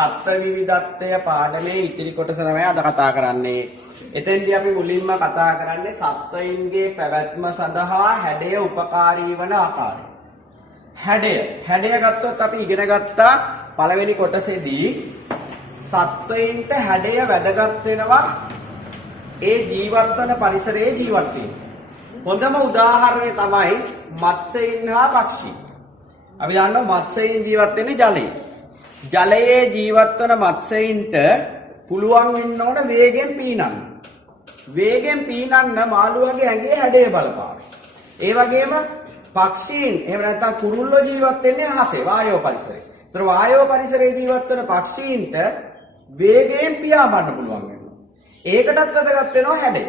සත්ත්ව විවිධත්වය පාඩමේ ඉතිරි කොටස තමයි අද කතා කරන්නේ. එතෙන්දී අපි මුලින්ම කතා කරන්නේ සත්වයින්ගේ පැවැත්ම සඳහා හැඩය උපකාරී වන ආකාරය. හැඩය ගත්තොත් අපි ඉගෙන ගත්තා පළවෙනි කොටසේදී සත්වයින්ට හැඩය වැදගත් වෙනවා ඒ ජීවත් වන පරිසරයේ ජීවත් වීම. හොඳම උදාහරණය තමයි මත්ස්‍යයින් හා පක්ෂී. අපි දන්නවා මත්ස්‍යයින් ජීවත් වෙන්නේ ජලයේ. ජලයේ ජීවත් වන මත්ස්‍යයින්ට පුළුවන් වෙන්න ඕන වේගෙන් පීනන්න. වේගෙන් පීනන්න මාළුවගේ ඇඟේ හැඩය බලපාන. ඒ වගේම පක්ෂීන් එහෙම නැත්නම් කුරුල්ලෝ ජීවත් වෙන්නේ අහසේ වායෝ පරිසරයේ. ඒතර වායෝ පරිසරයේ ජීවත් වන පක්ෂීන්ට වේගයෙන් පියාඹන්න පුළුවන් වෙනවා. ඒකටත් වැදගත් වෙනවා හැඩය.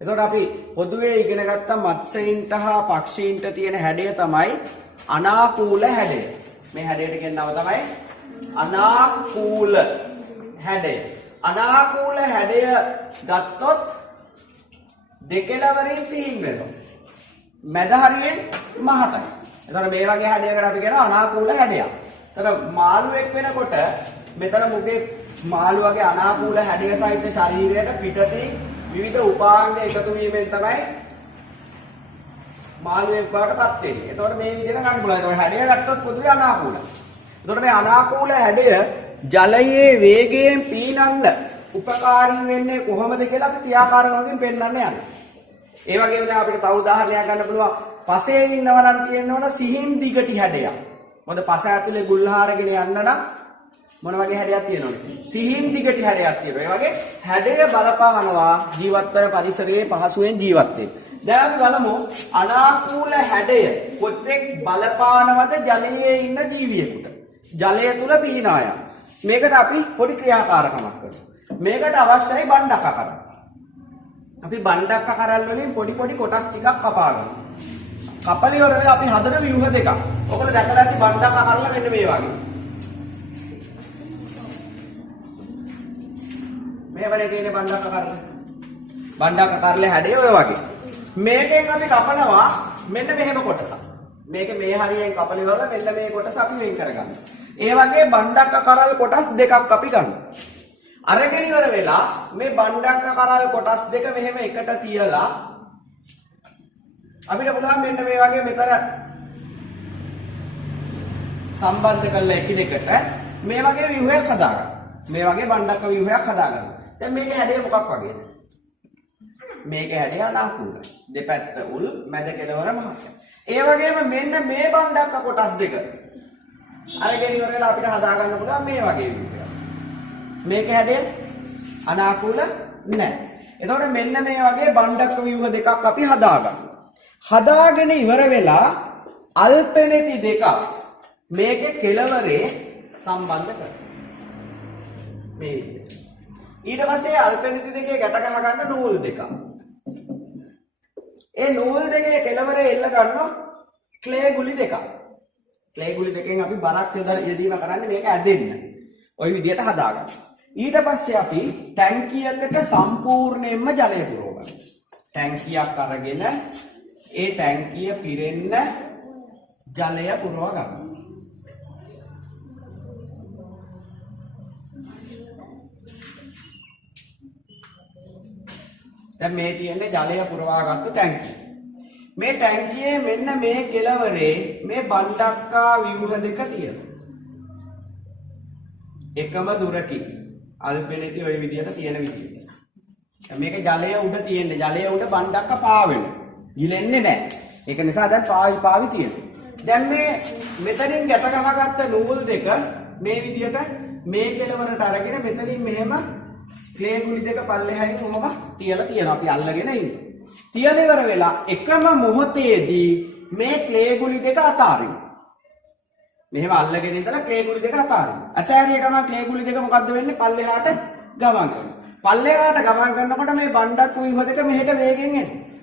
එතකොට අපි පොදුවේ ඉගෙන ගත්ත මත්ස්‍යයින්ට හා පක්ෂීන්ට තියෙන හැඩය තමයි අනාකූල හැඩය. මේ හැඩයට කියන නම තමයි අනාකූල හැඩය. අනාකූල හැඩය ගත්තොත් දෙකලවරින් සිහින් වෙනවා. මැද හරියෙන් මහතයි. එතකොට මේ වගේ හැඩයකට අපි කියනවා අනාකූල හැඩයක්. එතකොට මාළුවෙක් වෙනකොට මෙතන මුගේ මාළුවගේ අනාකූල හැඩය සහිත ශරීරයට පිටතින් විවිධ උපාංග එකතු වීමෙන් තමයි මාළුවෙක් බවට පත් වෙන්නේ. එතකොට මේ විදිහට ගන්න පුළුවන්. එතකොට හැඩය ගත්තොත් පොදුවේ අනාකූලයි. එතකොට මේ අනාකූල හැඩය ජලයේ වේගයෙන් පීනන්න උපකාරී වෙන්නේ කොහොමද කියලා අපි ක්‍රියාකාරකමකින් පෙන්නන්න යනවා. ඒ වගේම දැන් අපිට තව උදාහරණයක් ගන්න පුළුවන්. පසේ ඉන්නවා නම් තියෙන්න ඕන සිහින් දිගටි හැඩයක්. මොකද පස ඇතුලේ ගුල්හාරගෙන යන්න නම් මොන වගේ හැඩයක් තියෙනවද? සිහින් දිගටි හැඩයක් තියෙනවා. ඒ වගේ හැඩය බලපානවා ජීවත් වන පරිසරයේ පහසුවෙන් ජීවත් වෙන්න. දැන් අපි බලමු අනාකූල හැඩය කොතෙක් බලපානවද ජලයේ ඉන්න ජීවියෙකුට. ජලය තුල පීනා යන. මේකට අපි පොඩි ක්‍රියාකාරකමක් කරනවා. මේකට අවශ්‍යයි බණ්ඩක්ක කරල්. අපි බණ්ඩක්ක කරල් වලින් පොඩි පොඩි කොටස් ටිකක් කපා ගන්නවා. කපල ඉවර වෙලා අපි හදන ව්‍යුහ දෙකක්. ඔයගොල්ලෝ දැකලා ඇති බණ්ඩක්ක කරල මෙන්න මේ වගේ. මේවනේ තියෙන බණ්ඩක්ක කරල. බණ්ඩක්ක කරල හැඩය ඔය වගේ. මේකෙන් අපි කපනවා මෙන්න මෙහෙම කොටසක්. මේක මේ හරියෙන් කපල ඉවරලා මෙන්න මේ කොටස අපි වෙන් කරගන්නවා. ඒ වගේ බණ්ඩක්ක කරල් කොටස් දෙකක් අපි ගන්නවා. අරගෙන ඉවර වෙලා මේ බණ්ඩක්ක කරල් කොටස් දෙක මෙහෙම එකට තියලා අපිට පුළුවන් මෙන්න මේ වගේ මෙතන සම්බන්ධ කරලා එකිනෙකට මේ වගේ ව්‍යුහයක් හදාගන්න. මේ වගේ බණ්ඩක්ක ව්‍යුහයක් හදාගන්න. දැන් මේකේ හැඩය මොකක් වගේද? මේකේ හැඩය අනාකූලයි. දෙපැත්ත උල් මැද කෙළවර මහත. ඒ වගේම මෙන්න මේ බණ්ඩක්ක කොටස් දෙක අරගෙන ඉවර වෙලා අපිට හදාගන්න පුළුවන් මේ වගේ ව්‍යුහයක්. මේකේ හැඩය අනාකූල නැහැ. එතකොට මෙන්න මේ වගේ බණ්ඩක්ක ව්‍යුහ දෙකක් අපි හදාගන්නවා. හදාගෙන ඉවර වෙලා අල්පෙනෙති දෙකක් මේකේ කෙළවරේ සම්බන්ධ කරනවා. මේ විදිහට. ඊට පස්සේ අල්පෙනෙති දෙකේ ගැට ගහ ගන්න නූල් දෙකක්. ඒ නූල් දෙකේ කෙළවරේ එල්ල ගන්නවා ක්ලේ ගුලි දෙකක්. ක්ලේ ගුලි දෙකෙන් අපි බරක් යෙදීම කරන්නේ මේක ඇදෙන්න. ওই විදිහට හදාගන්න. ඊට පස්සේ අපි ටැංකියකට සම්පූර්ණයෙන්ම ජලය පුරව ගන්නවා. ටැංකියක් අරගෙන ඒ ටැංකිය පිරෙන්න ජලය පුරව ගන්නවා. දැන් මේ තියෙන්නේ ජලය පුරවාගත්තු ටැංකිය. මේ ටැංකියේ මෙන්න මේ කෙළවරේ මේ බණ්ඩක්කා ව්‍යුහ දෙක තියෙනවා. එකම දුරකින් අල්පෙනෙති ওই විදිහට තියෙන විදිහට. දැන් මේක ජලය උඩ තියෙන්නේ. ජලය උඩ බණ්ඩක්ක පාවෙනවා. ගිලෙන්නේ නැහැ. ඒක නිසා දැන් පාවි තියෙනවා. දැන් මේ මෙතනින් ගැට ගහගත්ත නූල් දෙක මේ විදිහට මේ කෙළවරට අරගෙන මෙතනින් මෙහෙම ක්ලේ ගුලි දෙක පල්ලෙහායින් කොහොම තියලා තියෙනවා. අපි අල්ලගෙන ඉන්නවා. තියලා ඉවර වෙලා එකම මොහොතේදී මේ ක්ලේ ගුලි දෙක අතාරිනවා. මෙහෙම අල්ලගෙන ඉඳලා ක්ලේ ගුලි දෙක අතාරිනවා. අතෑරිය ගමන් ක්ලේ ගුලි දෙක මොකද්ද වෙන්නේ? පල්ලෙහාට ගමන් කරනවා. පල්ලෙහාට ගමන් කරනකොට මේ බණ්ඩක්ක ව්‍යුහ දෙක මෙහෙට වේගෙන් එනවා.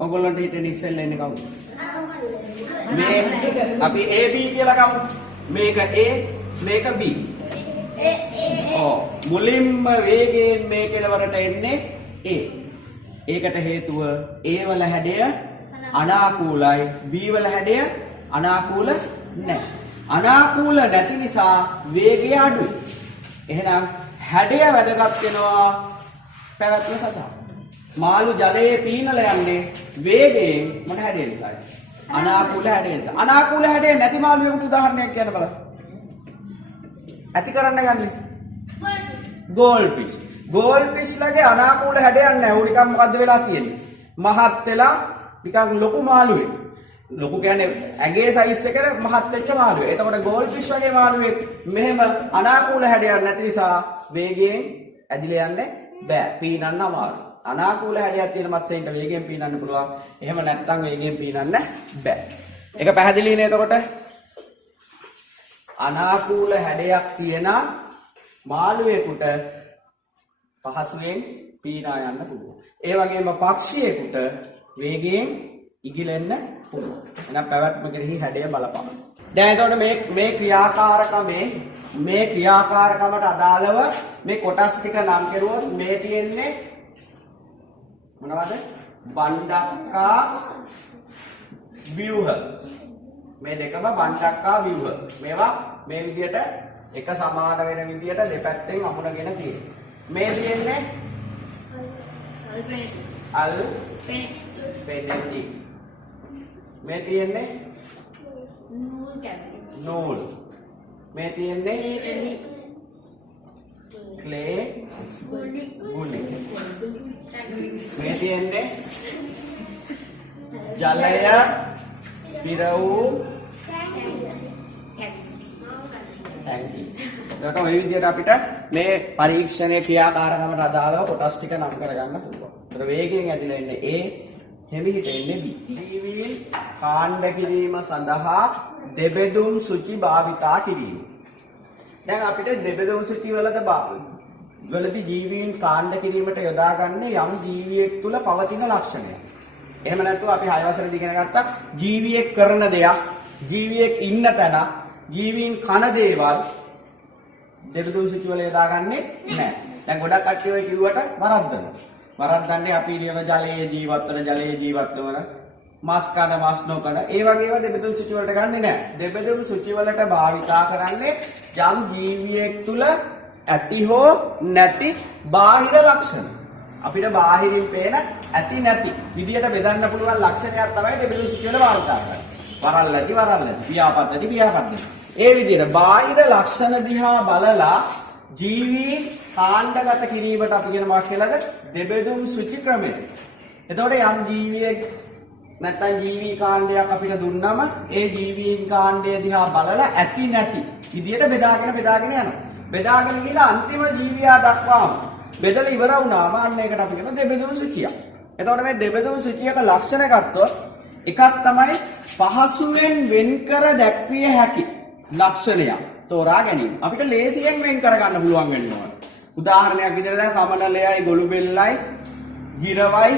ඔයගොල්ලන්ට හිතෙන්නේ ඉස්සෙල්ලා එන්නේ කවුද? මේ අපි AB කියලා ගමු. මේක A මේක B. මුලින්ම වේගයෙන් මේ කෙළවරට එන්නේ A. ඒකට හේතුව A වල හැඩය අනාකූලයි B වල හැඩය අනාකූල නැහැ. අනාකූල නැති නිසා වේගය අඩුයි. එහෙනම් හැඩය වැදගත් වෙනවා පැවැත්ම සඳහා. මාළු ජලයේ පීනලා යන්නේ වේගයෙන් මොන හැඩය නිසාද? අනාකූල හැඩය නිසා. අනාකූල හැඩය නැති මාළුවෙකුට උදාහරණයක් කියන්න බලන්න. ඇති කරන්න යන්නේ ගෝල්ෆිෂ්. ගෝල්ෆිෂ්ලගේ අනාකූල හැඩයක් නැහැ. ඌ නිකන් මොකද්ද වෙලා තියෙන්නේ? මහත් වෙලා නිකන් ලොකු මාළුවෙක්. ලොකු කියන්නේ ඇගේ සයිස් එකට මහත් වෙච්ච මාළුවෙක්. එතකොට ගෝල්ෆිෂ් වගේ මාළුවෙක් මෙහෙම අනාකූල හැඩයක් නැති නිසා වේගයෙන් ඇදිලා යන්නේ බෑ. පීනන්න අමාරුයි. අනාකූල හැඩයක් තියෙන මත්ස්‍යයින්ට වේගයෙන් පීනන්න පුළුවන්. එහෙම නැත්නම් වේගයෙන් පීනන්න බෑ. ඒක පැහැදිලි නේ එතකොට? අනාකූල හැඩයක් තියෙන මාළුවෙකුට පහසුවෙන් පීනා යන්න පුළුවන්. ඒ වගේම පක්ෂියෙකුට වේගයෙන් ඉගිලෙන්න පුළුවන්. එහෙනම් පැවැත්ම කෙරෙහි හැඩය බලපාන. දැන් එතකොට මේ ක්‍රියාකාරකමට අදාළව මේ කොටස් ටික නම් කරුවොත් මේ තියෙන්නේ මොනවද? බණ්ඩක්කා ව්‍යුහ. මේ දෙකම බණ්ඩක්කා ව්‍යුහ. මේවා මේ විදියට එක සමාන වෙන විදියට දෙපැත්තෙන් අමුණගෙන තියෙනවා. මේ තියෙන්නේ අල්පෙනෙටි. මේ තියෙන්නේ නූල්. මේ තියෙන්නේ ක්ලේ ගුලි. මේ තියෙන්නේ ජලය පිර වූ ටැංකි. එතකොට ওই විදිහට අපිට මේ පරීක්ෂණයේ ක්‍රියාකාරකමට අදාළව කොටස් ටික නම් කරගන්න පුළුවන්. ඒතර වේගයෙන් ඇදිලා එන්නේ A, හිමිහිට එන්නේ B. ජීවීන් කාණ්ඩ කිරීම සඳහා දෙබෙදුම් සුචි භාවිතා කිරීම. දැන් අපිට දෙබෙදුම් සුචි වලදී ජීවීන් කාණ්ඩ කිරීමට යොදාගන්නේ යම් ජීවියෙක් තුල පවතින ලක්ෂණයක්. එහෙම නැත්නම් අපි 6 වසරේදී ඉගෙන ගත්තා ජීවියෙක් කරන දෙයක්, ජීවියෙක් ඉන්න තැන, ජීවීන් කන දේවල් දෙබෙදුම් සුචි වල යොදාගන්නේ නැහැ. දැන් ගොඩක් කට්ටිය ඔය කිව්වට වරද්දනවා. වරද්දන්නේ අපි නියම ජලයේ ජීවත් වෙන මස් කන මස් නොකන ඒ වගේ ඒවා දෙබෙදුම් සුචි වලට ගන්නෙ නැහැ. දෙබෙදුම් සුචි වලට භාවිතා කරන්නේ යම් ජීවියෙක් තුල ඇති හෝ නැති බාහිර ලක්ෂණ. අපිට බාහිරින් පේන ඇති නැති විදියට බෙදන්න පුළුවන් ලක්ෂණයක් තමයි දෙබෙදුම් සුචි වල භාවිතා කරන්නේ. වරල් ඇති, පියාපත් ඇති, පියාපත් නැති. ඒ විදියට බාහිර ලක්ෂණ දිහා බලලා ජීවී කාණ්ඩගත කිරීමට අපි කියන මොකක් කියලාද? දෙබෙදුම් සුචි ක්‍රමය. එතකොට යම් ජීවියෙක් නැත්නම් ජීවී කාණ්ඩයක් අපිට දුන්නම ඒ ජීවීන් කාණ්ඩය දිහා බලලා ඇති නැති විදියට බෙදාගෙන යනවා. බෙදාගෙන ගිහලා අන්තිම ජීවියා දක්වාම බෙදලා ඉවර වුණාම අන්න ඒකට අපි කියන දෙබෙදුම් සුචිය. එතකොට මේ දෙබෙදුම් සුචියක ලක්ෂණ ගත්තොත් එකක් තමයි පහසුවෙන් වෙන්කර දැක්විය හැකි ලක්ෂණයක් තෝරා ගැනීම. අපිට ලේසියෙන් වෙන් කර ගන්න පුළුවන් වෙනවා. උදාහරණයක් විදිහට දැන් සමනලයයි ගොළු බෙල්ලයි ගිරවයි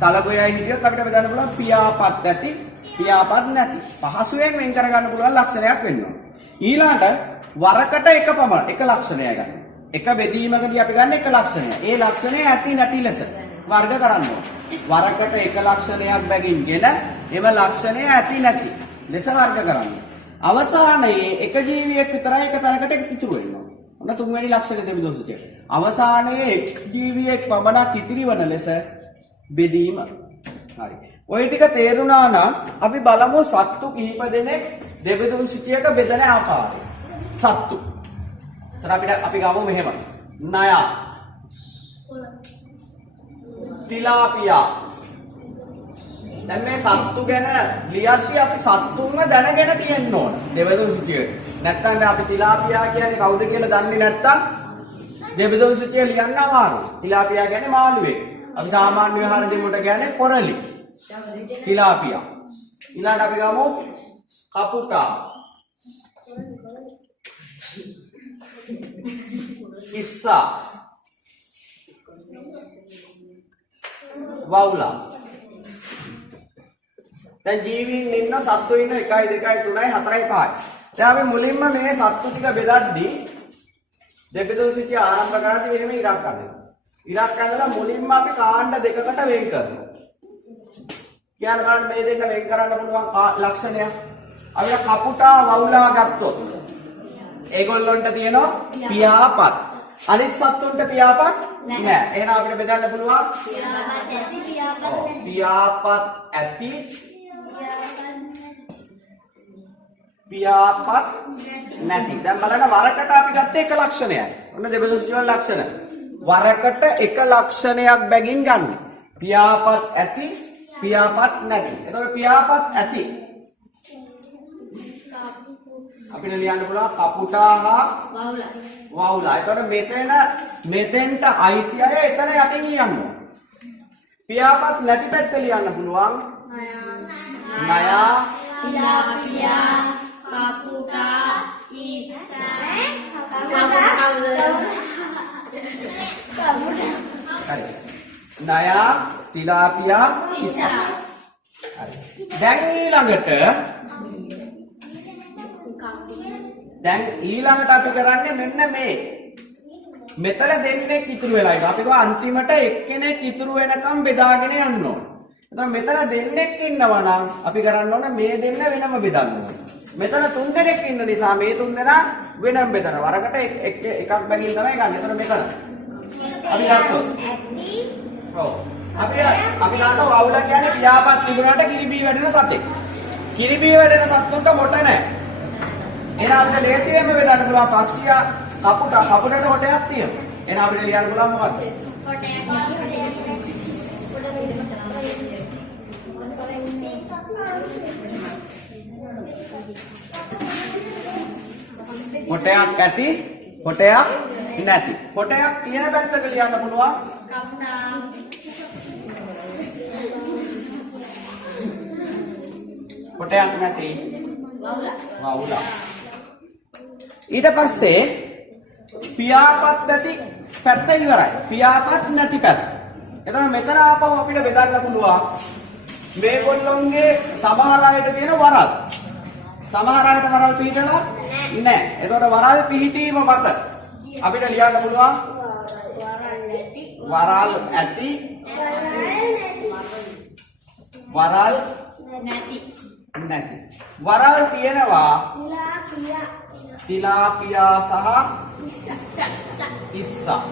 තලගොයයි හිටියොත් අපිට බෙදන්න පුළුවන් පියාපත් ඇති පියාපත් නැති. පහසුවෙන් වෙන් කර ගන්න පුළුවන් ලක්ෂණයක් වෙනවා. ඊළඟට වරකට එක ලක්ෂණය ගන්න. එක බෙදීමකදී අපි ගන්න එක ලක්ෂණය. ඒ ලක්ෂණය ඇති නැති ලෙස වර්ග කරන්න ඕන. වරකට එක ලක්ෂණයක් බැගින්ගෙන එම ලක්ෂණය ඇති නැති ලෙස වර්ග කරන්න. අවසානයේ එක ජීවියෙක් විතරයි එක තැනකට ඉතුරු වෙනවා. ඔන්න තුන්වෙනි ලක්ෂණය දෙබෙදුම් සුචිය. අවසානයේ එක් ජීවියෙක් පමණක් ඉතිරි වන ලෙස බෙදීම. හරි. ඔය ටික තේරුණා නම් අපි බලමු සත්තු කිහිප දෙනෙක් දෙබෙදුම් සුචියක බෙදෙන ආකාරය. සත්තු. අපි ගමු මෙහෙම. නයා. තිලාපියා. දැන් මේ සත්තු ගැන ලියද්දී අපි සත්තුන්ව දැනගෙන තියෙන්න ඕන. දෙබෙදුම් සුචිය. නැත්නම් අපි තිලාපියා කියන්නේ කවුද කියලා දන්නේ නැත්නම් දෙබෙදුම් සුචිය ලියන්න අමාරුයි. තිලාපියා කියන්නේ මාළුවෙක්. අපි සාමාන්‍ය විහාර දෙමුට කියන්නේ කොරලි. තිලාපියා. ඊළඟට අපි ගමු කපුටා. ඉස්සා. වවුලා. දැන් ජීවීන් ඉන්න සත්තු ඉන්න 1 2 3 4 5. දැන් අපි මුලින්ම මේ සත්තු ටික බෙදද්දී දෙබෙදුම් සුචිය ආරම්භ කරද්දී මෙහෙම ඉරක් ගන්නවා. ඉරක් ගන්නලා මුලින්ම අපි කාණ්ඩ දෙකකට වෙන් කරනවා. කියන්න බලන්න මේ දෙන්න වෙන් කරන්න පුළුවන් ලක්ෂණයක්. අපිට කපුටා වවුලා ගත්තොත් ඒගොල්ලන්ට තියෙනවා පියාපත්. අනිත් සත්තුන්ට පියාපත් නැහැ. එහෙනම් අපිට බෙදන්න පුළුවන් පියාපත් ඇති පියාපත් නැති. දැන් බලන්න වරකට අපි ගත්ත එක ලක්ෂණයයි. ඔන්න දෙබඳු සුජීවන ලක්ෂණ. වරකට එක ලක්ෂණයක් බැගින් ගන්න. පියාපත් ඇති පියාපත් නැති. එතකොට පියාපත් ඇති අපිට ලියන්න පුළුවන් කපුටා හා වවුලා. එතකොට මෙතෙන්ට අයිති අය එතන යටින් ලියන්න. පියාපත් නැති පැත්ත ලියන්න පුළුවන් නයා තිලාපියා කපුටා ඉස්සා හරි. නයා තිලාපියා ඉස්සා. හරි. දැන් ඊළඟට අපි කරන්නේ මෙන්න මේ. මෙතන දෙන්නෙක් ඉතුරු වෙලා ඉන්නවා. අපි ගා අන්තිමට එක්කෙනෙක් ඉතුරු වෙනකම් බෙදාගෙන යන්න ඕන. එතන මෙතන දෙන්නෙක් ඉන්නවා නම් අපි කරන්න ඕන මේ දෙන්න වෙනම බෙදන්න ඕන. මෙතන තුන් දෙනෙක් ඉන්න නිසා මේ තුන් දෙනා වෙනම බෙදන. වරකට එකක් බැගින් තමයි ගන්න. එතන මෙතන අපි ගත්තොත් ඔව් අපි ගන්නවා වවුලා කියන්නේ පියාපත් තිබුණාට කිරිබී වැඩෙන සතෙක්. කිරිබී වැඩෙන සත්තුන්ට හොට නැහැ. එහෙනම් අපිට ලේසියෙන්ම බෙදන්න පුළුවන් පක්ෂියා කපුටට හොටයක් තියෙනවා. එහෙනම් අපිට ලියන්න පුළුවන් මොකක්ද? හොටයක් ඇති හොටයක් නැති. හොටයක් තියෙන පැත්තක ලියන්න පුළුවන් කපුටා හොටයක් නැති වවුලා. ඊට පස්සේ පියාපත් නැති පැත්ත ඉවරයි. පියාපත් නැති පැත්ත. එතන මෙතන ආපහු අපිට බෙදන්න පුළුවන් මේගොල්ලොන්ගේ සමහර අයට තියෙන වරල්. සමහර අයට වරල් පිහිටලා නැහැ. එතකොට වරල් පිහිටීම මත අපිට ලියන්න පුළුවන් වරල් ඇති වරල් නැති. වරල් තියෙනවා තිලාපියා සහ ඉස්සා.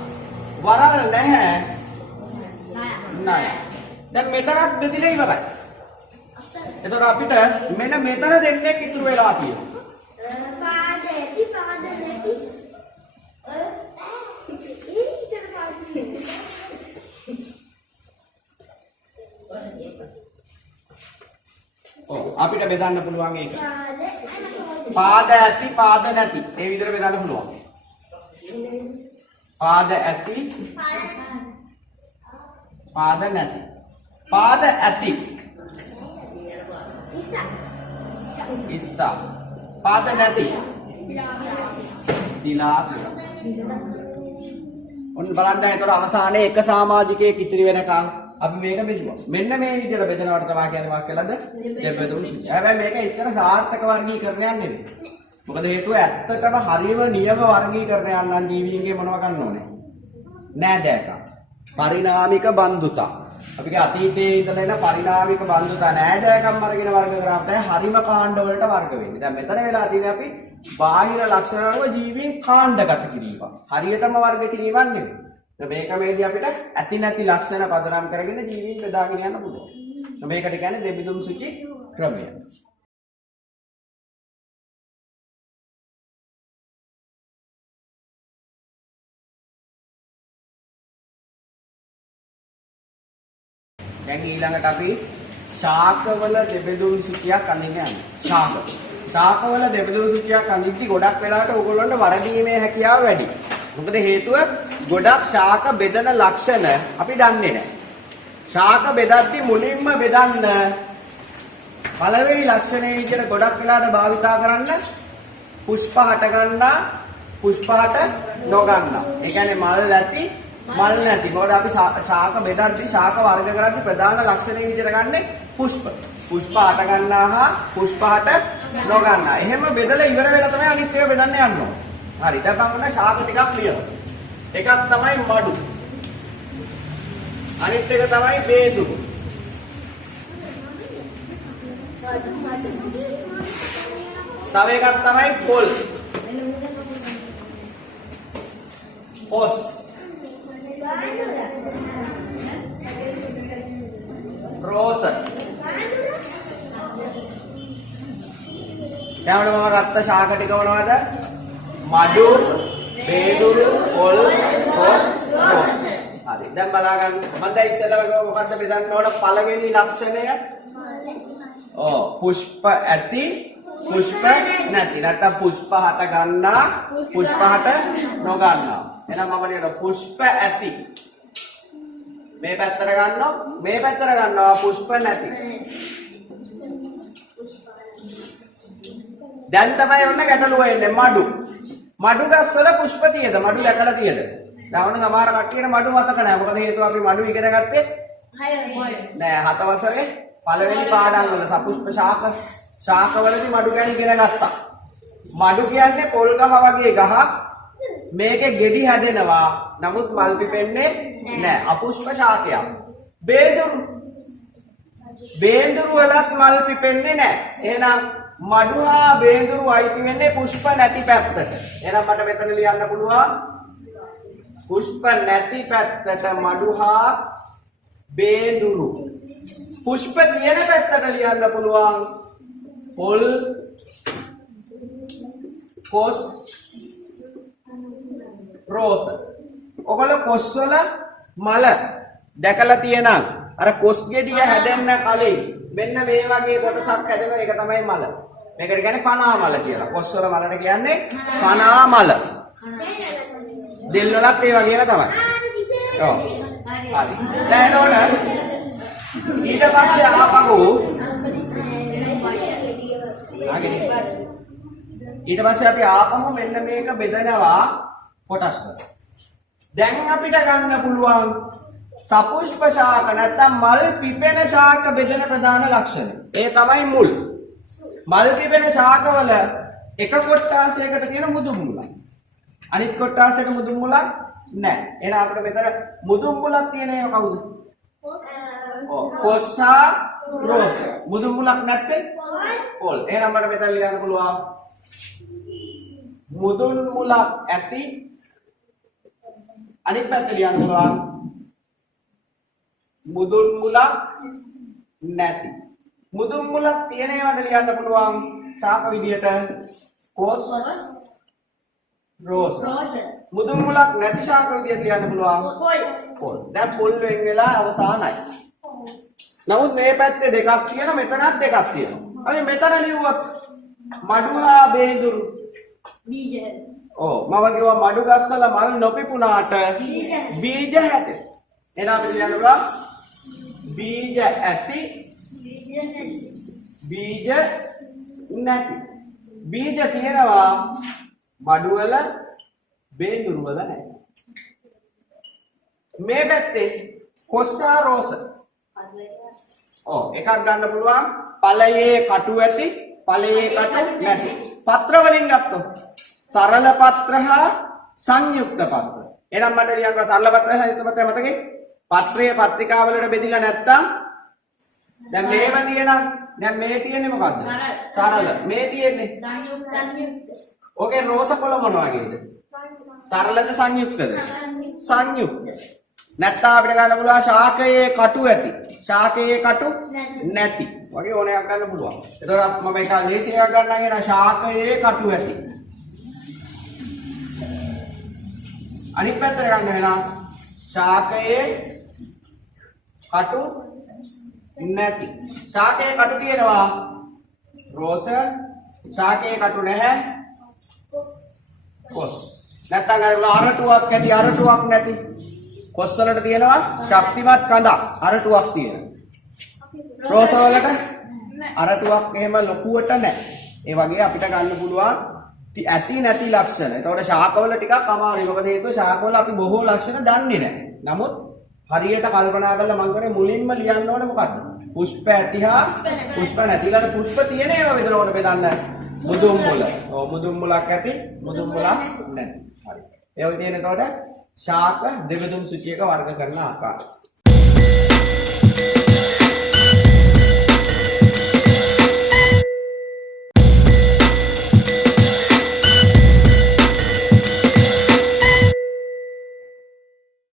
වරල් නැහැ නෑ. දැන් මෙතනත් බෙදලා ඉවරයි. එතකොට අපිට මෙන්න මෙතන දෙන්නෙක් ඉතුරු වෙලා තියෙනවා. ඔව් අපිට බෙදන්න පුළුවන් ඒක. පාද ඇති පාද නැති. ඒ විදිහට බෙදන්න පුළුවන්. පාද ඇති පාද නැති. පාද ඇති ඉස්සා. පාද නැති තිලාපියා. ඔන්න බලන්න එතකොට අවසානයේ එක සමාජිකයෙක් ඉතිරි වෙනකන් අපි මේක බෙදුවා. මෙන්න මේ විදිහට බෙදනවට තමයි කියන්නේ මොකක් කියලාද? දෙබෙදුම් ශිෂ්‍ය. හැබැයි මේක එච්චර සාර්ථක වර්ගීකරණයක් නෙවෙයි. මොකද හේතුව ඇත්තටම හරියම නියම වර්ගීකරණයක් නම් ජීවීන්ගේ මොනව ගන්න ඕනේ? නෑදෑකම්. පරිණාමික බන්ධුතා. අපි අතීතයේ ඉඳලා එන පරිණාමික බන්ධුතා නෑදෑකම් අරගෙන වර්ග කරාම තමයි හරිම කාණ්ඩ වලට වර්ග වෙන්නේ. දැන් මෙතන වෙලා තියෙන්නේ අපි බාහිර ලක්ෂණ අනුව ජීවීන් කාණ්ඩගත කිරීම. හරියටම වර්ග කිරීමක් නෙවෙයි. මේක මේදී අපිට ඇති නැති ලක්ෂණ පදනම් කරගෙන ජීවීන් බෙදාගෙන යන්න පුළුවන්. මේකට කියන්නේ දෙබිදුම් සුචි ක්‍රමය. දැන් ඊළඟට අපි ශාකවල දෙබෙදුම් සුචියක් අඳින්න යනවා. ශාකවල දෙබෙදුම් සුචියක් අඳිද්දි ගොඩක් වෙලාවට ඕගොල්ලන්ට වරදීමේ හැකියාව වැඩි. මොකද හේතුව ගොඩක් ශාක බෙදන ලක්ෂණ අපි දන්නේ නැහැ. ශාක බෙදද්දි මුලින්ම බෙදන්න පළවෙනි ලක්ෂණය විදිහට ගොඩක් වෙලාවට භාවිතා කරන්න පුෂ්ප හට ගන්නා පුෂ්ප හට නොගන්නා. ඒ කියන්නේ මල් ඇති මල් නැති. මොකද අපි ශාක බෙදද්දි ශාක වර්ග කරද්දි ප්‍රධාන ලක්ෂණය විදිහට ගන්නේ පුෂ්ප. පුෂ්ප හට ගන්නා හා පුෂ්ප හට නොගන්නා. එහෙම බෙදලා ඉවර වෙලා තමයි අනිත් ඒවා බෙදන්න යන්න ඕනේ. හරි. දැන් බලන්න ශාක ටිකක් ලියනවා. එකක් තමයි මඩු. අනිත් එක තමයි බේදුරු. තව එකක් තමයි පොල්. පොස්. රෝස. දැන් මම ගත්ත ශාක ටික මොනවද? මඩු, බේදුරු, පොල්, පොස්, රෝස. හරි. දැන් බලා ගන්න. මම දැන් ඉස්සෙල්ලා වගේ මොකද්ද බෙදන්න ඕන පළවෙනි ලක්ෂණය? පුෂ්ප ඇති පුෂ්ප නැති. නැත්නම් පුෂ්ප හට ගන්නා පුෂ්ප හට නොගන්නා. එහෙනම් මම ලියනවා පුෂ්ප ඇති. මේ පැත්තට ගන්නවා මේ පැත්තට ගන්නවා පුෂ්ප නැති. දැන් තමයි ඔන්න ගැටලුව එන්නේ මඩු. මඩු ගස් වල පුෂ්ප තියද? මඩු දැකලා තියද? දැන් ඔන්න සමහර කට්ටියට මඩු මතක නැහැ. මොකද හේතුව අපි මඩු ඉගෙන ගත්තේ 6 නෑ 7 වසරේ පළවෙනි පාඩම් වල සපුෂ්ප ශාකවලදී මඩු ගැන ඉගෙන ගත්තා. මඩු කියන්නේ පොල් ගහ වගේ ගහක්. මේකේ ගෙඩි හැදෙනවා. නමුත් මල් පිපෙන්නේ නෑ. අපුෂ්ප ශාකයක්. බේඳුරු වලත් මල් පිපෙන්නේ නෑ. එහෙනම් මඩු හා බේඳුරු අයිති වෙන්නේ පුෂ්ප නැති පැත්තට. එහෙනම් මට මෙතන ලියන්න පුළුවන් පුෂ්ප නැති පැත්තට මඩු හා බේඳුරු. පුෂ්ප තියෙන පැත්තට ලියන්න පුළුවන් පොල්, කොස්, රෝස. ඔයගොල්ලෝ කොස් වල මල දැකලා තියෙනම් අර කොස් ගෙඩිය හැදෙන්න කලින් මෙන්න මේ වගේ කොටසක් හැදෙනවා. ඒක තමයි මල. මේකට කියන්නේ පනා මල කියලා. කොස් වල මලට කියන්නේ පනා මල. දෙල් වලත් ඒ වගේම තමයි. ඔව්. හරි. දැන් එතකොට ඊට පස්සේ ආපහු ඊට පස්සේ අපි ආපහු මෙන්න මේක බෙදනවා කොටස් වලට. දැන් අපිට ගන්න පුළුවන් සපුෂ්ප ශාක නැත්නම් මල් පිපෙන ශාක බෙදෙන ප්‍රධාන ලක්ෂණ. ඒ තමයි මුල්. මල් පිපෙන ශාකවල එක කොටාසයකට තියෙන මුදුන් මුලක්. අනිත් කොටාසයක මුදුන් මුලක් නැහැ. එහෙනම් අපිට මෙතන මුදුන් මුලක් තියෙන ඒවා කවුද? කොස් හා රෝස. මුදුන් මුලක් නැත්තේ? පොල්. එහෙනම් මට මෙතන ලියන්න පුළුවන් මුදුන් මුලක් ඇති. අනිත් පැත්ත ලියන්න පුළුවන් මුදුන් මුලක් නැති. මුදුන් මුලක් තියෙන ඒවාට ලියන්න පුළුවන් ශාක විදියට කොස්, රෝස. මුදුන් මුලක් නැති ශාක විදියට ලියන්න පුළුවන් පොල්. දැන් පොල් වෙන් වෙලා අවසానයි. නමුත් මේ පැත්තේ දෙකක් තියෙනවා මෙතනත් දෙකක් තියෙනවා. අපි මෙතන ලියුවත් මඩු හා බේඳුරු බීජ. මම කිව්වා මඩු ගස්වල මල් නොපිපුණාට බීජ හැටේ. එහෙනම් අපි ලියනවා බීජ ඇති බීජ නැති. බීජ තියෙනවා මඩු වල බේඳුරු වල නැහැ. මේ පැත්තේ කොස් හා රෝස. එකක් ගන්න පුළුවන් ඵලයේ කටු ඇති ඵලයේ කටු නැති. පත්‍ර වලින් ගත්තොත් සරල පත්‍ර හා සංයුක්ත පත්‍ර. එහෙනම් මට ලියන්න සරල පත්‍ර හා සංයුක්ත පත්‍ර මතකේ? පත්‍රයේ පත්‍රිකා වලට බෙදිලා නැත්තම් දැන් මේව තියෙනම් දැන් මේ තියෙන්නේ මොකද්ද? සරල. මේ තියෙන්නේ සංයුක්ත. ඕකේ රෝස කොළ මොන වගේද? සරලද සංයුක්තද? සංයුක්ත. නැත්නම් අපිට ගන්න පුළුවන් ශාකයේ කටු ඇති. ශාකයේ කටු නැති. වගේ ඕනයක් ගන්න පුළුවන්. එතකොට මම එක ලේසියක් ගන්නම් එන ශාකයේ කටු ඇති. අනිත් පැත්තට ගන්න වෙනවා ශාකයේ කටු නැති. ශාකයේ කටු තියෙනවා රෝස. ශාකයේ කටු නැහැ කොස්. නැත්නම් අරටුවක් ඇති අරටුවක් නැති. කොස් වලට තියෙනවා ශක්තිමත් කඳක් අරටුවක් තියෙනවා. රෝස වලට අරටුවක් එහෙම ලොකුවට නැහැ. ඒ වගේ අපිට ගන්න පුළුවන් ඇති නැති ලක්ෂණ. ඒතකොට ශාකවල ටිකක් අමාරුයි. මොකද හේතුව ශාකවල අපි බොහෝ ලක්ෂණ දන්නේ නැහැ. නමුත් හරියට කල්පනා කරලා මම කරේ මුලින්ම ලියන්න ඕනේ මොකද්ද? පුෂ්ප ඇති හා පුෂ්ප නැති. ඊළඟ පුෂ්ප තියෙන ඒවා බෙදනකොට බෙදන්න මුදුන් මුල. මුදුන් මුලක් ඇති මුදුන් මුලක් නැති. හරි. ඒ වගේ තියෙන එතකොට ශාක දෙබෙදුම් සුචියක වර්ග කරන ආකාරය.